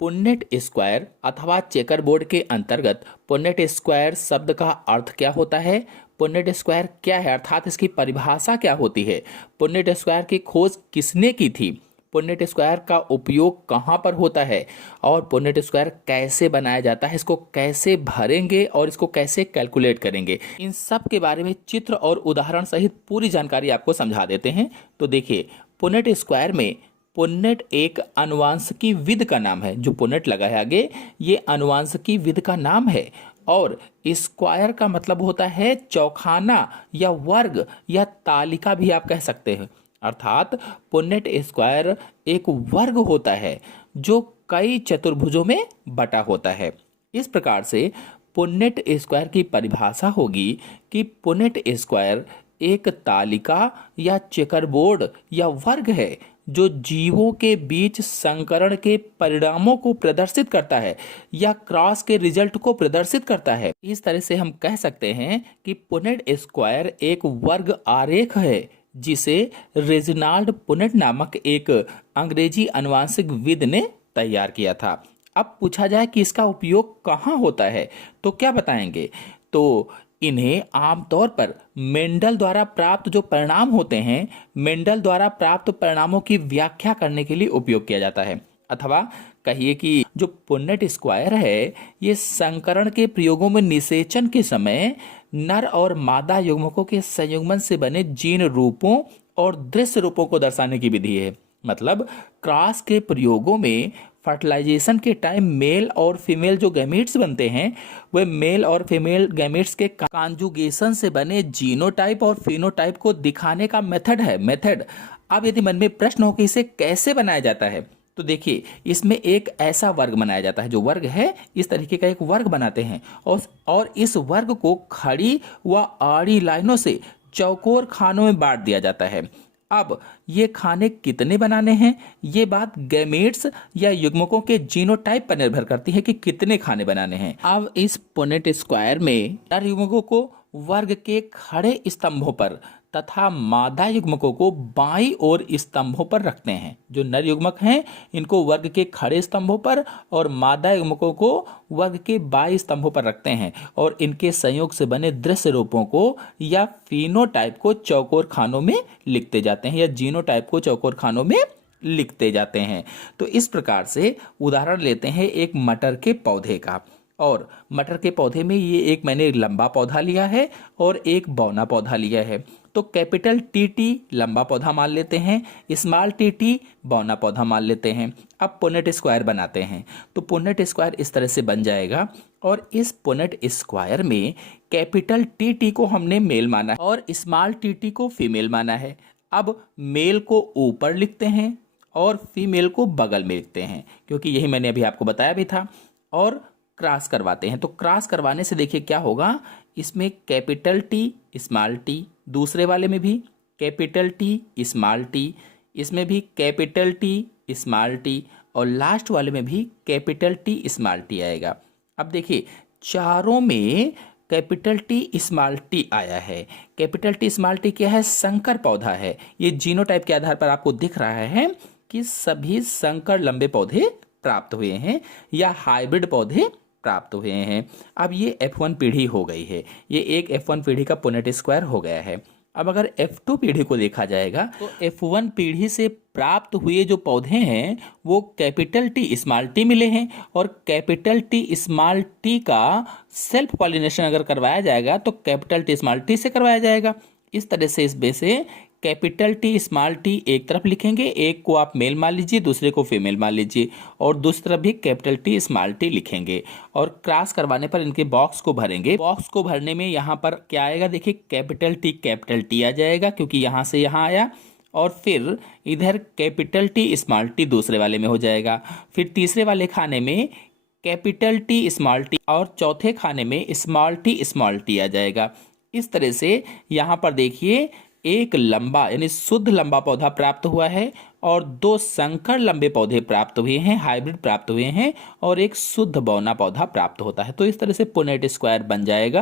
पुन्नेट square अथवा checker board के अंतर्गत पुन्नेट स्क्वायर शब्द का अर्थ क्या होता है, पुन्नेट स्क्वायर क्या है अर्थात इसकी परिभाषा क्या होती है, पुन्नेट स्क्वायर की खोज किसने की थी, पुन्नेट स्क्वायर का उपयोग कहाँ पर होता है और पुन्नेट स्क्वायर कैसे बनाया जाता है, इसको कैसे भरेंगे और इसको कैसे कैलकुलेट करेंगे, इन सब के बारे में चित्र और उदाहरण सहित पूरी जानकारी आपको समझा देते हैं। तो देखिए, पुन्नेट स्क्वायर में पुन्नेट एक अनुवांशिकी विधि का नाम है। जो पुन्नेट लगा है आगे, ये अनुवांशिकी विधि का नाम है। और स्क्वायर का मतलब होता है चौखाना या वर्ग या तालिका भी आप कह सकते हैं। अर्थात पुन्नेट स्क्वायर एक वर्ग होता है जो कई चतुर्भुजों में बटा होता है। इस प्रकार से पुन्नेट स्क्वायर की परिभाषा होगी कि पुन्नेट स्क्वायर एक तालिका या चेकरबोर्ड या वर्ग है जो जीवों के बीच संकरण के परिणामों को प्रदर्शित करता है या क्रॉस के रिजल्ट को प्रदर्शित करता है। इस तरह से हम कह सकते हैं कि पुन्नेट स्क्वायर एक वर्ग आरेख है जिसे रेजिनाल्ड पुन्नेट नामक एक अंग्रेजी आनुवंशिक विद ने तैयार किया था। अब पूछा जाए कि इसका उपयोग कहाँ होता है तो क्या बताएंगे, तो इन्हें आमतौर पर मेंडल द्वारा प्राप्त जो परिणाम होते हैं, मेंडल द्वारा प्राप्त परिणामों की व्याख्या करने के लिए उपयोग किया जाता है। अथवा कहिए कि जो पुन्नेट स्क्वायर है ये संकरण के प्रयोगों में निषेचन के समय नर और मादा युग्मकों के संयुग्मन से बने जीन रूपों और दृश्य रूपों को दर्शाने की विधि है। मतलब क्रॉस के प्रयोगों में फर्टिलाइजेशन के टाइम मेल और फीमेल जो गैमीट्स बनते हैं वे मेल और फीमेल गैमीट्स के कॉन्जुगेशन से बने जीनोटाइप और फिनोटाइप को दिखाने का मेथड है। अब यदि मन में प्रश्न हो कि इसे कैसे बनाया जाता है तो देखिए, इसमें एक ऐसा वर्ग बनाया जाता है, जो वर्ग है इस तरीके का एक वर्ग बनाते हैं और इस वर्ग को खड़ी व आड़ी लाइनों से चौकोर खानों में बांट दिया जाता है। अब ये खाने कितने बनाने हैं ये बात गैमेट्स या युग्मकों के जीनोटाइप पर निर्भर करती है कि कितने खाने बनाने हैं। अब इस पुन्नेट स्क्वायर में नर युग्मकों को वर्ग के खड़े स्तंभों पर तथा मादा युग्मकों को बाईं ओर स्तंभों पर रखते हैं। जो नर युग्मक हैं इनको वर्ग के खड़े स्तंभों पर और मादा युग्मकों को वर्ग के बाईं स्तंभों पर रखते हैं और इनके संयोग से बने दृश्य रूपों को या फिनोटाइप को चौकोर खानों में लिखते जाते हैं या जीनोटाइप को चौकोर खानों में लिखते जाते हैं। तो इस प्रकार से उदाहरण लेते हैं एक मटर के पौधे का। और मटर के पौधे में ये एक मैंने लंबा पौधा लिया है और एक बौना पौधा लिया है। तो कैपिटल टी लंबा पौधा मान लेते हैं, स्मॉल टी बौना पौधा मान लेते हैं। अब पुन्नेट स्क्वायर बनाते हैं तो पुन्नेट स्क्वायर इस तरह से बन जाएगा और इस पुन्नेट स्क्वायर में कैपिटल टी को हमने मेल माना है और स्मॉल टी को फीमेल माना है। अब मेल को ऊपर लिखते हैं और फीमेल को बगल में लिखते हैं क्योंकि यही मैंने अभी आपको बताया भी था। और क्रॉस करवाते हैं तो क्रॉस करवाने से देखिए क्या होगा, इसमें कैपिटल टी स्मॉल टी, दूसरे वाले में भी कैपिटल टी स्मॉल टी, इसमें भी कैपिटल टी स्मॉल टी और लास्ट वाले में भी कैपिटल टी स्मॉल टी आएगा। अब देखिए चारों में कैपिटल टी स्मॉल टी आया है। कैपिटल टी स्मॉल टी क्या है, संकर पौधा है। ये जीनोटाइप के आधार पर आपको दिख रहा है कि सभी संकर लंबे पौधे प्राप्त हुए हैं या हाइब्रिड पौधे प्राप्त हुए हैं। अब ये F1 पीढ़ी हो गई है, ये एक F1 पीढ़ी का पुन्नेट स्क्वायर हो गया है। अब अगर F2 पीढ़ी को देखा जाएगा तो F1 पीढ़ी से प्राप्त हुए जो पौधे हैं वो कैपिटल टी स्मॉल टी मिले हैं और कैपिटल टी स्मॉल टी का सेल्फ पॉलिनेशन अगर करवाया जाएगा तो कैपिटल टी स्मॉल टी से करवाया जाएगा। इस तरह से इसमें से कैपिटल टी स्मॉल टी एक तरफ लिखेंगे, एक को आप मेल मान लीजिए, दूसरे को फीमेल मान लीजिए और दूसरी तरफ भी कैपिटल टी स्मॉल टी लिखेंगे और क्रॉस करवाने पर इनके बॉक्स को भरेंगे। बॉक्स को भरने में यहाँ पर क्या आएगा, देखिए कैपिटल टी आ जाएगा क्योंकि यहाँ से यहाँ आया और फिर इधर कैपिटल टी स्मॉल टी दूसरे वाले में हो जाएगा। फिर तीसरे वाले खाने में कैपिटल टी स्मॉल टी और चौथे खाने में स्मॉल टी आ जाएगा। इस तरह से यहाँ पर देखिए एक लंबा यानी शुद्ध लंबा पौधा प्राप्त हुआ है और दो संकर लंबे पौधे प्राप्त हुए हैं, हाइब्रिड प्राप्त हुए हैं और एक शुद्ध बौना पौधा प्राप्त होता है। तो इस तरह से पुन्नेट स्क्वायर बन जाएगा।